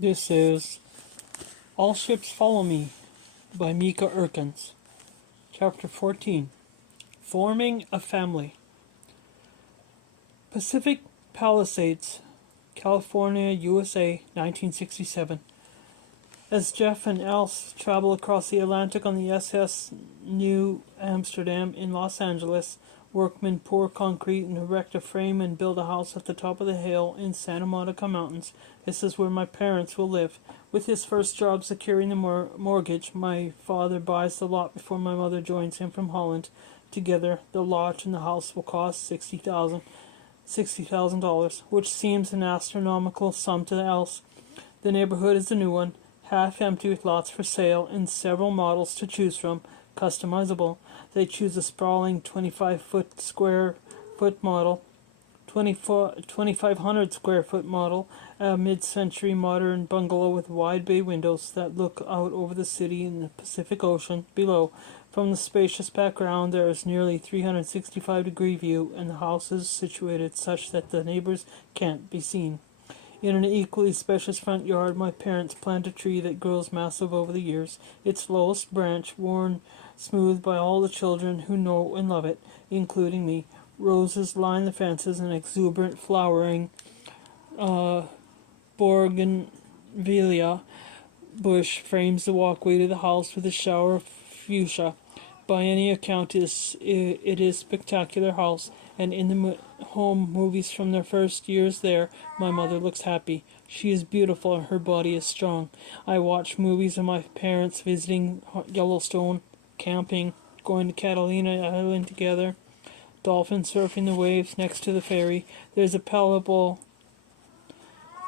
This is All Ships Follow Me by Mieke Eerkens. Chapter 14. Forming a Family. Pacific Palisades, California, USA, 1967. As Jeff and Else travel across the Atlantic on the SS New Amsterdam in Los Angeles, workmen pour concrete and erect a frame and build a house at the top of the hill in Santa Monica Mountains. This is where my parents will live. With his first job securing the mortgage, my father buys the lot before my mother joins him from Holland. Together, the lot and the house will cost $60,000, which seems an astronomical sum to Else. The neighborhood is a new one, half empty with lots for sale and several models to choose from, customizable. They choose a sprawling 25-foot square foot model, 2,500 square foot model, a mid-century modern bungalow with wide bay windows that look out over the city and the Pacific Ocean below. From the spacious background there is nearly 365-degree view, and the house is situated such that the neighbors can't be seen. In an equally spacious front yard, my parents plant a tree that grows massive over the years, its lowest branch worn smooth by all the children who know and love it, including me. Roses line the fences, and exuberant flowering bougainvillea bush frames the walkway to the house with a shower of fuchsia. By any account, it is a spectacular house, and in the home movies from their first years there, my mother looks happy. She is beautiful and her body is strong. I watch movies of my parents visiting Yellowstone, camping, going to Catalina Island together, dolphin surfing the waves next to the ferry. There's a palpable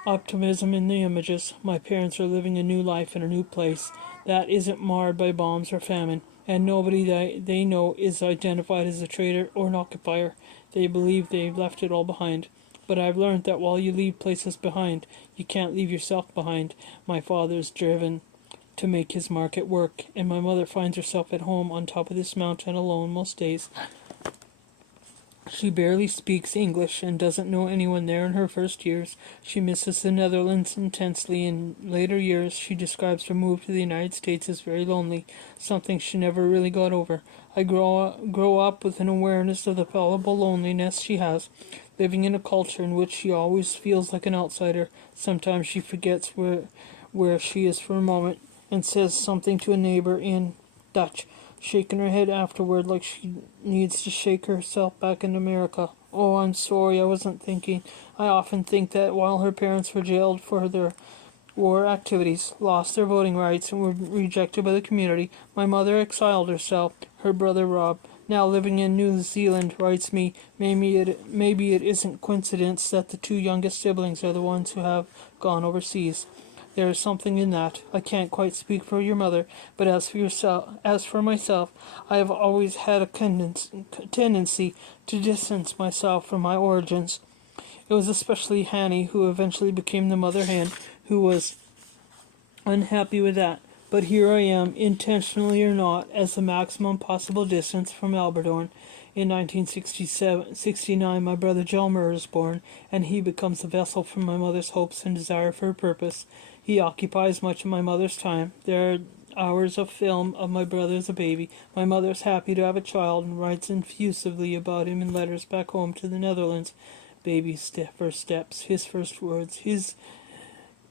optimism in the images. My parents are living a new life in a new place that isn't marred by bombs or famine, and nobody that they know is identified as a traitor or an occupier. They believe they've left it all behind. But I've learned that while you leave places behind, you can't leave yourself behind. My father's driven to make his mark at work, and my mother finds herself at home on top of this mountain alone most days. She barely speaks English and doesn't know anyone there in her first years. She misses the Netherlands intensely. In later years, she describes her move to the United States as very lonely, something she never really got over. I grow up with an awareness of the palpable loneliness she has, living in a culture in which she always feels like an outsider. Sometimes she forgets where she is for a moment and says something to a neighbor in Dutch, shaking her head afterward like she needs to shake herself back into America. Oh, I'm sorry, I wasn't thinking. I often think that while her parents were jailed for their war activities, lost their voting rights, and were rejected by the community, my mother exiled herself. Her brother Rob, now living in New Zealand, writes me, maybe it isn't coincidence that the two youngest siblings are the ones who have gone overseas. There is something in that. I can't quite speak for your mother, but as for myself, I have always had a tendency to distance myself from my origins. It was especially Hanny, who eventually became the mother hen, who was unhappy with that. But here I am, intentionally or not, as the maximum possible distance from Alberdorn. In 1969, my brother Jelmer is born, and he becomes the vessel for my mother's hopes and desire for her purpose. He occupies much of my mother's time. There are hours of film of my brother as a baby. My mother is happy to have a child and writes effusively about him in letters back home to the Netherlands. Baby's first steps, his first words, his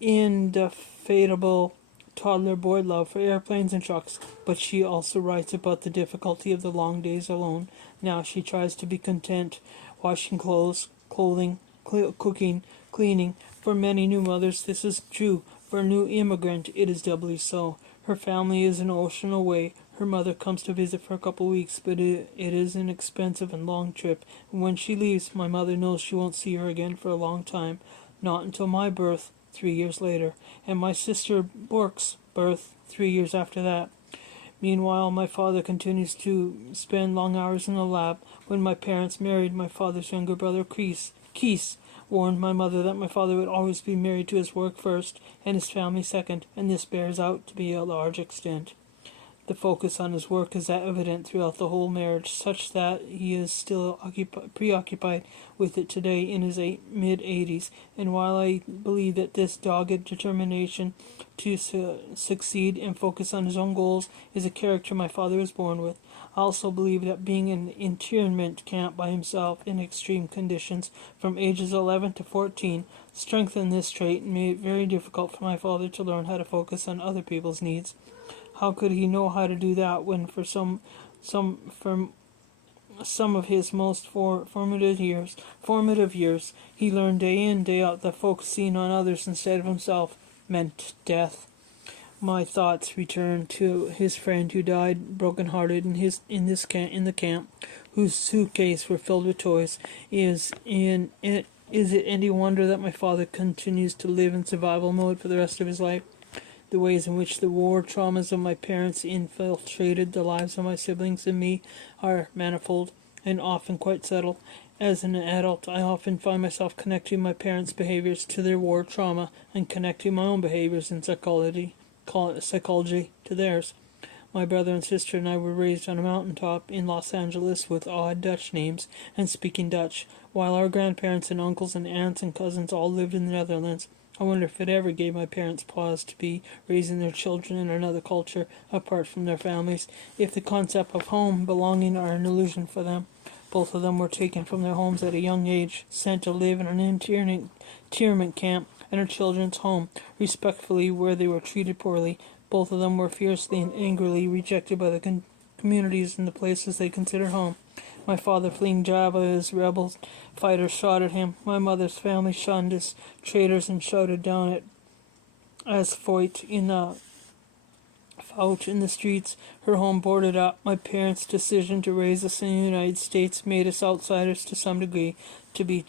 indefatigable toddler boy love for airplanes and trucks. But she also writes about the difficulty of the long days alone. Now she tries to be content, washing clothes, clothing, cooking, cleaning. For many new mothers this is true. For a new immigrant it is doubly so. Her family is an ocean away. Her mother comes to visit for a couple of weeks, but it is an expensive and long trip. And when she leaves, my mother knows she won't see her again for a long time. Not until my birth, 3 years later, and my sister Bork's birth 3 years after that. Meanwhile, my father continues to spend long hours in the lab. When my parents married, my father's younger brother Kees warned my mother that my father would always be married to his work first and his family second, and this bears out to be a large extent. The focus on his work is evident throughout the whole marriage, such that he is still preoccupied with it today in his mid-80s. And while I believe that this dogged determination to succeed and focus on his own goals is a character my father was born with, I also believe that being in an internment camp by himself in extreme conditions from ages 11 to 14 strengthened this trait and made it very difficult for my father to learn how to focus on other people's needs. How could he know how to do that when for some of his most formative years, he learned day in, day out that focusing on others instead of himself meant death? My thoughts return to his friend who died broken-hearted in the camp, whose suitcase were filled with toys. Is it any wonder that my father continues to live in survival mode for the rest of his life? The ways in which the war traumas of my parents infiltrated the lives of my siblings and me are manifold and often quite subtle. As an adult, I often find myself connecting my parents' behaviors to their war trauma and connecting my own behaviors in psychology to theirs. My brother and sister and I were raised on a mountaintop in Los Angeles with odd Dutch names and speaking Dutch, while our grandparents and uncles and aunts and cousins all lived in the Netherlands. I wonder if it ever gave my parents pause to be raising their children in another culture apart from their families, if the concept of home, belonging are an illusion for them. Both of them were taken from their homes at a young age, sent to live in an internment camp and her children's home, respectfully, where they were treated poorly. Both of them were fiercely and angrily rejected by the communities and the places they considered home. My father fleeing Java as rebel fighters shot at him. My mother's family shunned as traitors and shouted down at as Foyt in the out in the streets, her home boarded up. My parents' decision to raise us in the United States made us outsiders to some degree, too.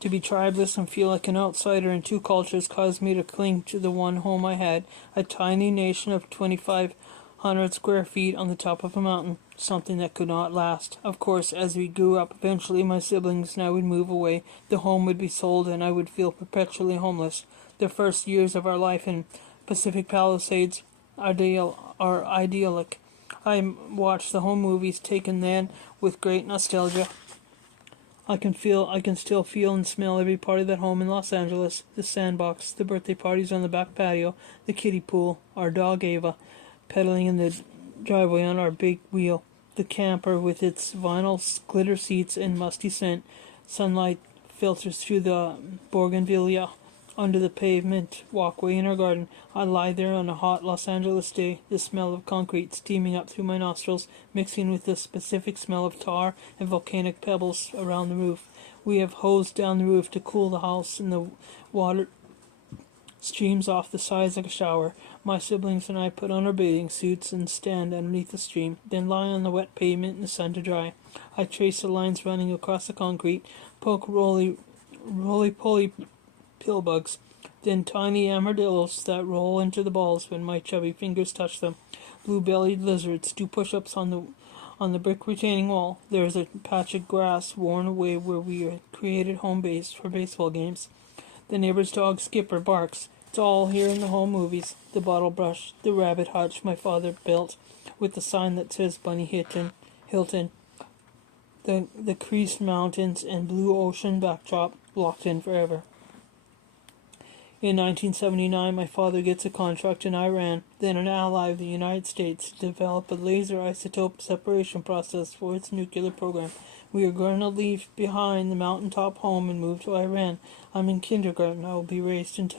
To be tribeless and feel like an outsider in two cultures caused me to cling to the one home I had, a tiny nation of 2,500 square feet on the top of a mountain, something that could not last. Of course, as we grew up, eventually my siblings and I would move away, the home would be sold, and I would feel perpetually homeless. The first years of our life in Pacific Palisades are idyllic. I watched the home movies taken then with great nostalgia. I can still feel and smell every part of that home in Los Angeles. The sandbox, the birthday parties on the back patio, the kiddie pool, our dog Ava, pedaling in the driveway on our big wheel, the camper with its vinyl glitter seats and musty scent. Sunlight filters through the bougainvillea under the pavement walkway in our garden. I lie there on a hot Los Angeles day, the smell of concrete steaming up through my nostrils, mixing with the specific smell of tar and volcanic pebbles around the roof. We have hosed down the roof to cool the house, and the water streams off the sides like a shower. My siblings and I put on our bathing suits and stand underneath the stream, then lie on the wet pavement in the sun to dry. I trace the lines running across the concrete, poke roly-poly pillbugs, then tiny armadillos that roll into the balls when my chubby fingers touch them. Blue-bellied lizards do push-ups on the brick retaining wall. There is a patch of grass worn away where we created home base for baseball games. The neighbor's dog Skipper barks. It's all here in the home movies. The bottle brush, the rabbit hutch my father built with the sign that says Bunny Hilton. The creased mountains and blue ocean backdrop locked in forever. In 1979, my father gets a contract in Iran, then an ally of the United States, to develop a laser isotope separation process for its nuclear program. We are going to leave behind the mountaintop home and move to Iran. I'm in kindergarten. I will be raised in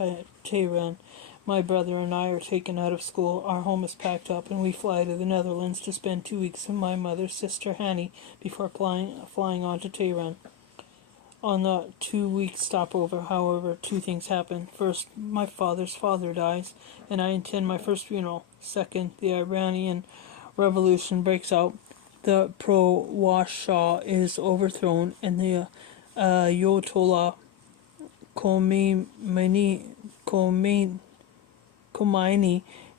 Tehran. My brother and I are taken out of school. Our home is packed up, and we fly to the Netherlands to spend 2 weeks with my mother's sister Hanny before flying on to Tehran. On the 2-week stopover, however, two things happen. First, my father's father dies, and I attend my first funeral. Second, the Iranian Revolution breaks out. The pro-Wash Shah is overthrown, and the Ayatollah Khomeini,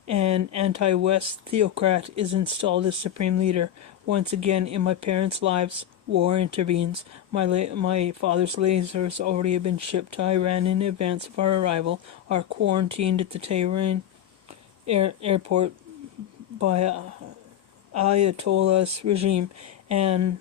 an anti-West theocrat, is installed as supreme leader. Once again in my parents' lives, War intervenes. My father's lasers already have been shipped to Iran in advance of our arrival, are quarantined at the Tehran airport by Ayatollah's regime, and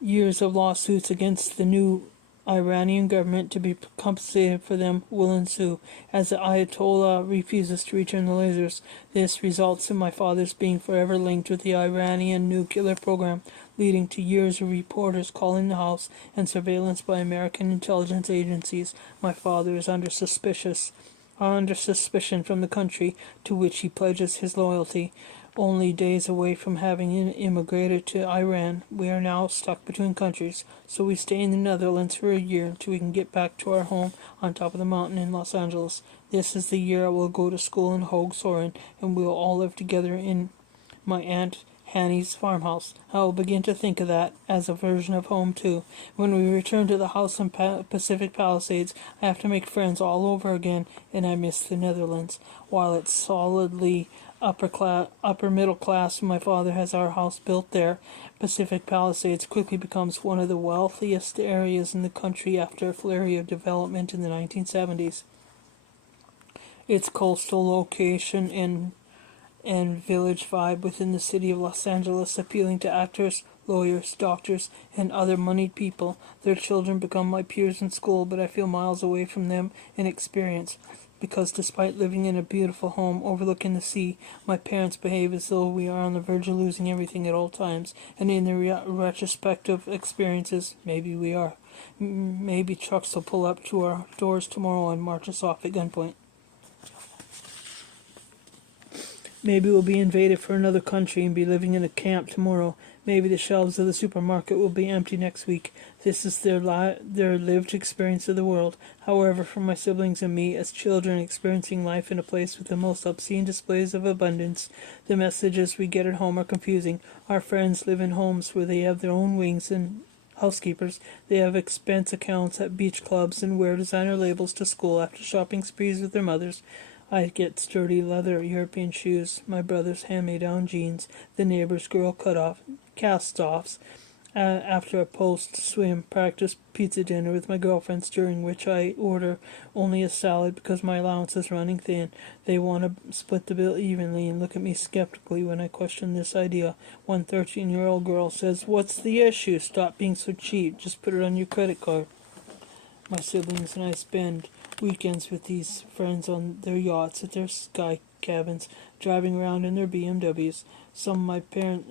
years of lawsuits against the new Iranian government to be compensated for them will ensue. As the Ayatollah refuses to return the lasers, this results in my father's being forever linked with the Iranian nuclear program, leading to years of reporters calling the house and surveillance by American intelligence agencies. My father is under suspicion from the country to which he pledges his loyalty. Only days away from having immigrated to Iran, we are now stuck between countries, so we stay in the Netherlands for a year until we can get back to our home on top of the mountain in Los Angeles. This is the year I will go to school in Hoog Soren, and we will all live together in my Aunt Hanny's farmhouse. I will begin to think of that as a version of home too. When we return to the house in Pacific Palisades, I have to make friends all over again, and I miss the Netherlands. While it's solidly upper middle class, my father has our house built there. Pacific Palisades quickly becomes one of the wealthiest areas in the country after a flurry of development in the 1970s. Its coastal location and village vibe within the city of Los Angeles appealing to actors, lawyers, doctors, and other moneyed people. Their children become my peers in school, but I feel miles away from them in experience, because despite living in a beautiful home overlooking the sea, my parents behave as though we are on the verge of losing everything at all times, and in the retrospective experiences, maybe we are. Maybe trucks will pull up to our doors tomorrow and march us off at gunpoint. Maybe we'll be invaded for another country and be living in a camp tomorrow. Maybe the shelves of the supermarket will be empty next week. This is their lived experience of the world. However, for my siblings and me, as children experiencing life in a place with the most obscene displays of abundance, the messages we get at home are confusing. Our friends live in homes where they have their own wings and housekeepers. They have expense accounts at beach clubs and wear designer labels to school after shopping sprees with their mothers. I get sturdy leather European shoes, my brother's hand-me-down jeans, the neighbor's girl cast-offs, after a post-swim practice pizza dinner with my girlfriends, during which I order only a salad because my allowance is running thin. They want to split the bill evenly and look at me skeptically when I question this idea. One 13-year-old girl says, "What's the issue? Stop being so cheap. Just put it on your credit card." My siblings and I spend weekends with these friends on their yachts at their sky cabins, driving around in their BMWs. Some of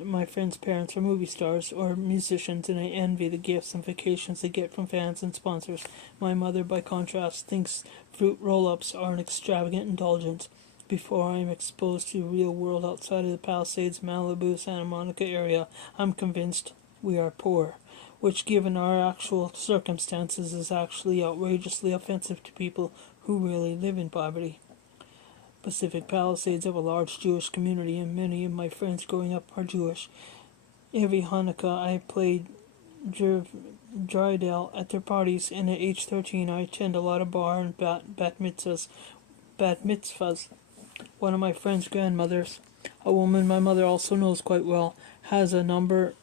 my friends' parents are movie stars or musicians, and I envy the gifts and vacations they get from fans and sponsors. My mother, by contrast, thinks fruit roll-ups are an extravagant indulgence. Before I am exposed to the real world outside of the Palisades, Malibu, Santa Monica area, I'm convinced we are poor, which, given our actual circumstances, is actually outrageously offensive to people who really live in poverty. Pacific Palisades have a large Jewish community, and many of my friends growing up are Jewish. Every Hanukkah I played Dreidel at their parties, and at age 13 I attend a lot of bar and bat mitzvahs. One of my friend's grandmothers, a woman my mother also knows quite well, has a number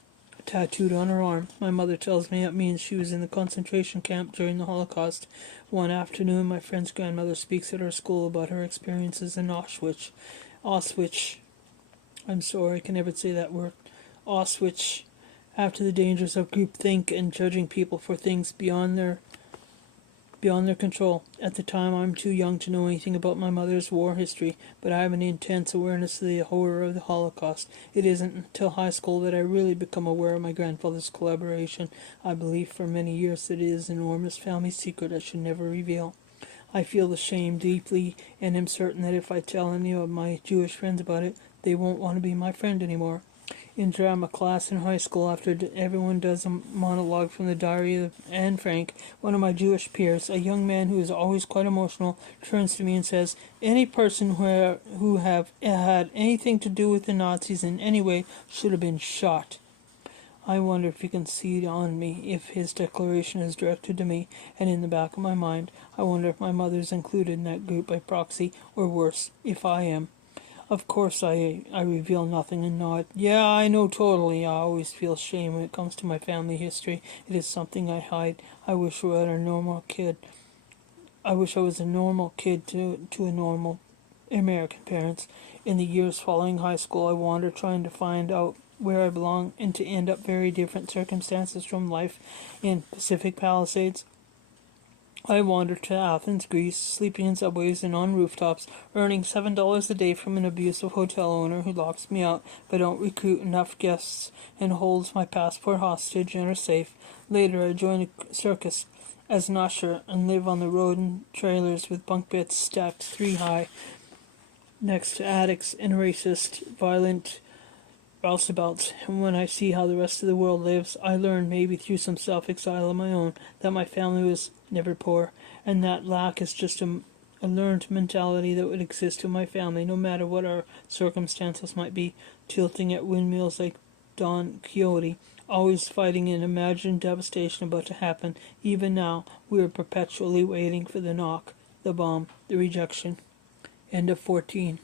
tattooed on her arm. My mother tells me it means she was in the concentration camp during the Holocaust. One afternoon, my friend's grandmother speaks at our school about her experiences in Auschwitz. I'm sorry, I can never say that word. Auschwitz, after the dangers of groupthink and judging people for things beyond their control. At the time, I'm too young to know anything about my mother's war history, but I have an intense awareness of the horror of the Holocaust. It isn't until high school that I really become aware of my grandfather's collaboration. I believe for many years that it is an enormous family secret I should never reveal. I feel the shame deeply, and am certain that if I tell any of my Jewish friends about it, they won't want to be my friend anymore. In drama class in high school, after everyone does a monologue from the diary of Anne Frank, one of my Jewish peers, a young man who is always quite emotional, turns to me and says, "Any person who have had anything to do with the Nazis in any way should have been shot." I wonder if he can see on me if his declaration is directed to me, and in the back of my mind, I wonder if my mother is included in that group by proxy, or worse, if I am. Of course, I reveal nothing and nod. Yeah, I know totally. I always feel shame when it comes to my family history. It is something I hide. I wish I were a normal kid. I wish I was a normal kid to a normal American parents. In the years following high school, I wandered trying to find out where I belong and to end up very different circumstances from life in Pacific Palisades. I wandered to Athens, Greece, sleeping in subways and on rooftops, earning $7 a day from an abusive hotel owner who locks me out if I don't recruit enough guests and holds my passport hostage in her safe. Later, I joined a circus as an usher and live on the road in trailers with bunk beds stacked 3 high next to attics and racist, violent roustabouts. And when I see how the rest of the world lives, I learn, maybe through some self-exile of my own, that my family was never poor, and that lack is just a learned mentality that would exist in my family, no matter what our circumstances might be, tilting at windmills like Don Quixote, always fighting an imagined devastation about to happen. Even now, we are perpetually waiting for the knock, the bomb, the rejection. End of 14.